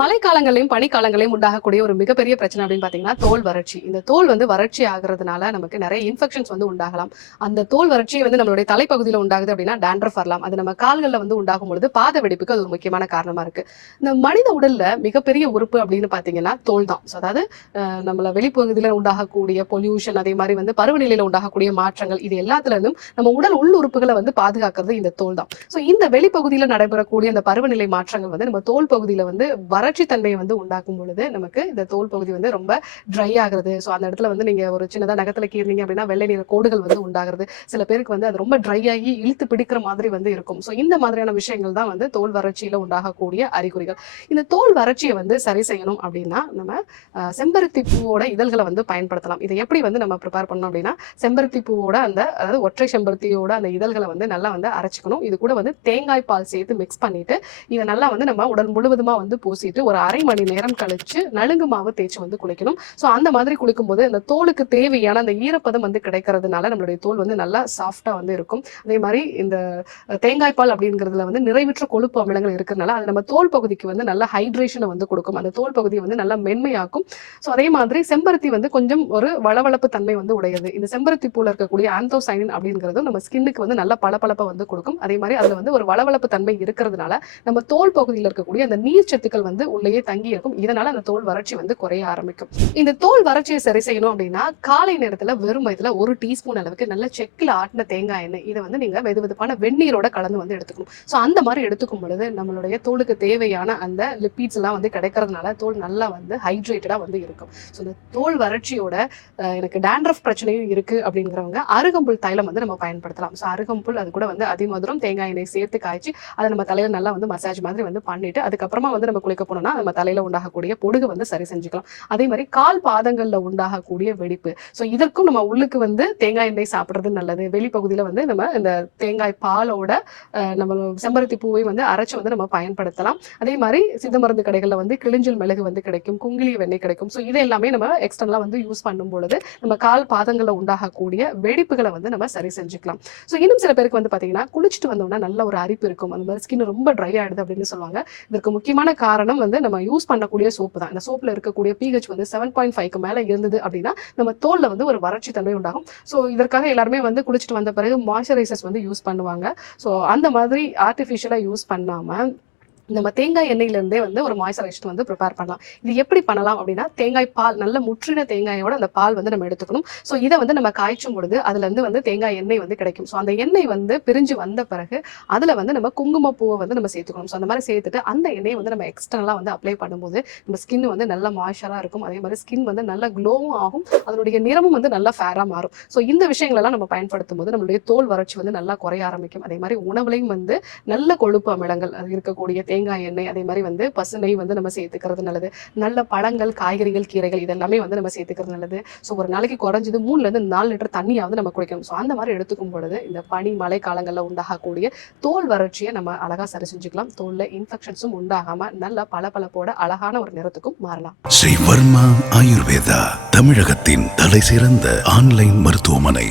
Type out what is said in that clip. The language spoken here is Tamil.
மழைக்காலங்களையும் பனிக்காலங்களையும் உண்டாகக்கூடிய ஒரு மிகப்பெரிய பிரச்சனை அப்படின்னு பாத்தீங்கன்னா தோல் வறட்சி. இந்த தோல் வந்து வறட்சி ஆகுறதுனால நமக்கு நிறைய இன்ஃபெக்ஷன்ஸ் வந்து உண்டாகலாம். அந்த தோல் வறட்சி வந்து நம்மளுடைய தலைப்பகுதியில் உண்டாகுது அப்படின்னா டேண்ட்ரஃப் வரலாம். அது நம்ம கால்களில் வந்து உண்டாகும் பொழுது பாத வெடிப்புக்கு அது ஒரு முக்கியமான காரணமா இருக்கு. இந்த மனித உடல்ல மிகப்பெரிய உறுப்பு அப்படின்னு பாத்தீங்கன்னா தோல் தான். ஸோ அதாவது நம்மள வெளிப்பகுதியில உண்டாகக்கூடிய பொல்யூஷன் அதே மாதிரி வந்து பருவநிலையில உண்டாகக்கூடிய மாற்றங்கள் இது எல்லாத்துல இருந்தும் நம்ம உடல் உள் உறுப்புகளை வந்து பாதுகாக்கிறது இந்த தோல் தான். ஸோ இந்த வெளிப்பகுதியில நடைபெறக்கூடிய அந்த பருவநிலை மாற்றங்கள் வந்து நம்ம தோல் பகுதியில வந்து வர வறட்சி தன்மையை வந்து உண்டாக்கும் பொழுது நமக்கு இந்த தோல் பகுதி வந்து ரொம்ப ட்ரை ஆகுறது. ஸோ அந்த இடத்துல வந்து நீங்க ஒரு சின்னதாக நகத்துல கீறினீங்க அப்படின்னா வெள்ளை நிற கோடுகள் வந்து உண்டாகிறது. சில பேருக்கு வந்து அது ரொம்ப ட்ரை ஆகி இழுத்து பிடிக்கிற மாதிரி வந்து இருக்கும். ஸோ இந்த மாதிரியான விஷயங்கள் தான் வந்து தோல் வறட்சியில உண்டாகக்கூடிய அறிகுறிகள். இந்த தோல் வறட்சியை வந்து சரி செய்யணும் அப்படின்னா நம்ம செம்பருத்தி பூவோட இதழ்களை வந்து பயன்படுத்தலாம். இதை எப்படி வந்து நம்ம ப்ரிப்பேர் பண்ணோம் அப்படின்னா செம்பருத்தி பூவோட அந்த அதாவது ஒற்றை செம்பருத்தியோட அந்த இதழ்களை வந்து நல்லா வந்து அரைச்சிக்கணும். இது கூட வந்து தேங்காய் பால் சேர்த்து மிக்ஸ் பண்ணிட்டு இதை நல்லா வந்து நம்ம உடல் முழுவதுமா வந்து பூசி பூசிட்டு ஒரு அரை மணி நேரம் கழிச்சு நலுங்கு மாவு தேய்ச்சி வந்து குளிக்கணும். ஸோ அந்த மாதிரி குளிக்கும்போது அந்த தோலுக்கு தேவையான அந்த ஈரப்பதம் வந்து கிடைக்கிறதுனால நம்மளுடைய தோல் வந்து நல்லா சாஃப்டாக வந்து இருக்கும். அதே மாதிரி இந்த அஹ், தேங்காய் பால் அப்படிங்கிறதுல வந்து நிறைவுற்ற கொழுப்பு அமிலங்கள் இருக்கிறதுனால அது நம்ம தோல் பகுதிக்கு வந்து நல்ல ஹைட்ரேஷனை வந்து கொடுக்கும். அந்த தோல் பகுதியை வந்து நல்லா மென்மையாக்கும். ஸோ அதே மாதிரி செம்பருத்தி வந்து கொஞ்சம் ஒரு வளவளப்பு தன்மை வந்து உடையது. இந்த செம்பருத்தி பூவில் இருக்கக்கூடிய ஆந்தோசைனின் அப்படிங்கிறதும் நம்ம ஸ்கின்னுக்கு வந்து நல்ல பளபளப்பை வந்து கொடுக்கும். அதே மாதிரி அதில் வந்து ஒரு வளவளப்பு தன்மை இருக்கிறதுனால நம்ம தோல் பகுதியில் இருக்கக்கூடிய அந்த நீர் சத்துக்கள் வந்து உள்ளேயே தங்கி இருக்கும் இதனால அந்த தோல் வறட்சி வந்து குறைய ஆரம்பிக்கும். இந்த தோல் வறட்சியை சரி செய்யணும் அப்படின்னா காலை நேரத்துல வெறும் வயதுல ஒரு டீஸ்பூன் அளவுக்கு நல்ல செக்கில் ஆட்டின தேங்காய் எண்ணெய் இதை வந்து நீங்க வெது வெதுப்பான வெந்நீரோட கலந்து வந்து எடுத்துக்கணும். ஸோ அந்த மாதிரி எடுத்துக்கும் பொழுது நம்மளுடைய தோலுக்கு தேவையான அந்த லிப்பிட்ஸ் எல்லாம் வந்து கிடைக்கிறதுனால தோல் நல்லா வந்து ஹைட்ரேட்டடா வந்து இருக்கும். ஸோ இந்த தோல் வறட்சியோட எனக்கு டேண்ட்ரஃப் பிரச்சனையும் இருக்கு அப்படிங்கிறவங்க அருகம்புல் தைலம் வந்து நம்ம பயன்படுத்தலாம். ஸோ அருகம்புல் அது கூட வந்து அதிமதுரம் தேங்காய் எண்ணெய் சேர்த்து காய்ச்சி அதை நம்ம தலையில நல்லா வந்து மசாஜ் மாதிரி வந்து பண்ணிட்டு அதுக்கப்புறமா வந்து நம்ம குளிக்க போனோம்னா நம்ம தலையில உண்டாகக்கூடிய பொடுகு வந்து சரி செஞ்சுக்கலாம். அதே மாதிரி கால் பாதங்கள்ல உண்டாகக்கூடிய வெடிப்பு. ஸோ இதற்கும் நம்ம உள்ளுக்கு வந்து தேங்காய் எண்ணெய் சாப்பிடுறது நல்லது. வெளிப்பகுதியில வந்து நம்ம இந்த தேங்காய் பாலோட நம்ம செம்பருத்தி பூவை வந்து அரைச்சு வந்து நம்ம பயன்படுத்தலாம். அதே மாதிரி சித்த மருந்து கடைகளில் வந்து கிளிஞ்சல் மிளகு வந்து கிடைக்கும் குங்கிலி வெண்ணெய் கிடைக்கும். ஸோ இது எல்லாமே நம்ம எக்ஸ்டர்னலாக வந்து யூஸ் பண்ணும் பொழுது நம்ம கால் பாதங்களில் உண்டாகக்கூடிய வெடிப்புகளை வந்து நம்ம சரி செஞ்சுக்கலாம். ஸோ இன்னும் சில பேருக்கு வந்து பார்த்தீங்கன்னா குளிச்சுட்டு வந்தோம்னா நல்ல ஒரு அரிப்பு இருக்கும். அந்த மாதிரி ஸ்கின் ரொம்ப ட்ரை ஆகிடுது அப்படின்னு சொல்லுவாங்க. இதற்கு முக்கியமான காரணம் வந்து நம்ம யூஸ் பண்ணக்கூடிய சோப்பு தான். இந்த சோப்பில் இருக்கக்கூடிய பிஹெச் வந்து செவன் பாயிண்ட் ஃபைவ்க்கு மேலே இருந்தது அப்படின்னா நம்ம தோலில் வந்து ஒரு வறட்சி தன்மை உண்டாகும். ஸோ இதற்காக எல்லாருமே வந்து குளிச்சுட்டு வந்த பிறகு மாய்ஸ்சரைசர்ஸ் வந்து யூஸ் பண்ணுவாங்க. ஸோ அந்த மாதிரி ஆர்டிஃபிஷியலாக யூஸ் பண்ணாம நம்ம தேங்காய் எண்ணெயிலேருந்தே வந்து ஒரு மாய்ஸ்சரைஸ்ட் வந்து ப்ரிப்பேர் பண்ணலாம். இது எப்படி பண்ணலாம் அப்படின்னா தேங்காய் பால் நல்ல முற்றின தேங்காயோட அந்த பால் வந்து நம்ம எடுத்துக்கணும். ஸோ இதை வந்து நம்ம காய்ச்சும் பொழுது அதுலேருந்து வந்து தேங்காய் எண்ணெய் வந்து கிடைக்கும். ஸோ அந்த எண்ணெய் வந்து பிரிஞ்சு வந்த பிறகு அதில் வந்து நம்ம குங்குமப்பூவை வந்து நம்ம சேர்த்துக்கணும். ஸோ அந்த மாதிரி சேர்த்துட்டு அந்த எண்ணெயை வந்து நம்ம எக்ஸ்டர்னலாக வந்து அப்ளை பண்ணும்போது நம்ம ஸ்கின் வந்து நல்ல மாய்ச்சராக இருக்கும். அதே மாதிரி ஸ்கின் வந்து நல்ல க்ளோவும் ஆகும். அதனுடைய நிறமும் வந்து நல்லா ஃபேராக மாறும். ஸோ இந்த விஷயங்களெல்லாம் நம்ம பயன்படுத்தும் போது நம்மளுடைய தோல் வறட்சி வந்து நல்லா குறைய ஆரம்பிக்கும். அதே மாதிரி உணவுலையும் வந்து நல்ல கொழுப்பு அமிலங்கள் அது இருக்கக்கூடிய தேங்காய் தேங்காய் எண்ணெய் அதே மாதிரி வந்து பசு நெய் வந்து நம்ம சேர்த்துக்கிறது நல்லது. நல்ல பழங்கள் காய்கறிகள் கீரைகள் இதெல்லாமே வந்து நம்ம சேர்த்துக்கிறது நல்லது. ஸோ ஒரு நாளைக்கு குறைஞ்சது மூணுலேருந்து நாலு லிட்டர் தண்ணியாவது நம்ம குடிக்கணும். ஸோ அந்த மாதிரி எடுத்துக்கும் பொழுது இந்த பனி மழை காலங்களில் உண்டாகக்கூடிய தோல் வறட்சியை நம்ம அழகாக சரி செஞ்சுக்கலாம். தோலில் இன்ஃபெக்ஷன்ஸும் உண்டாகாமல் நல்ல பளபளப்போட அழகான ஒரு நிறத்துக்கும் மாறலாம். ஸ்ரீ வர்மா ஆயுர்வேதா தமிழகத்தின் தலை சிறந்த ஆன்லைன் மருத்துவமனை.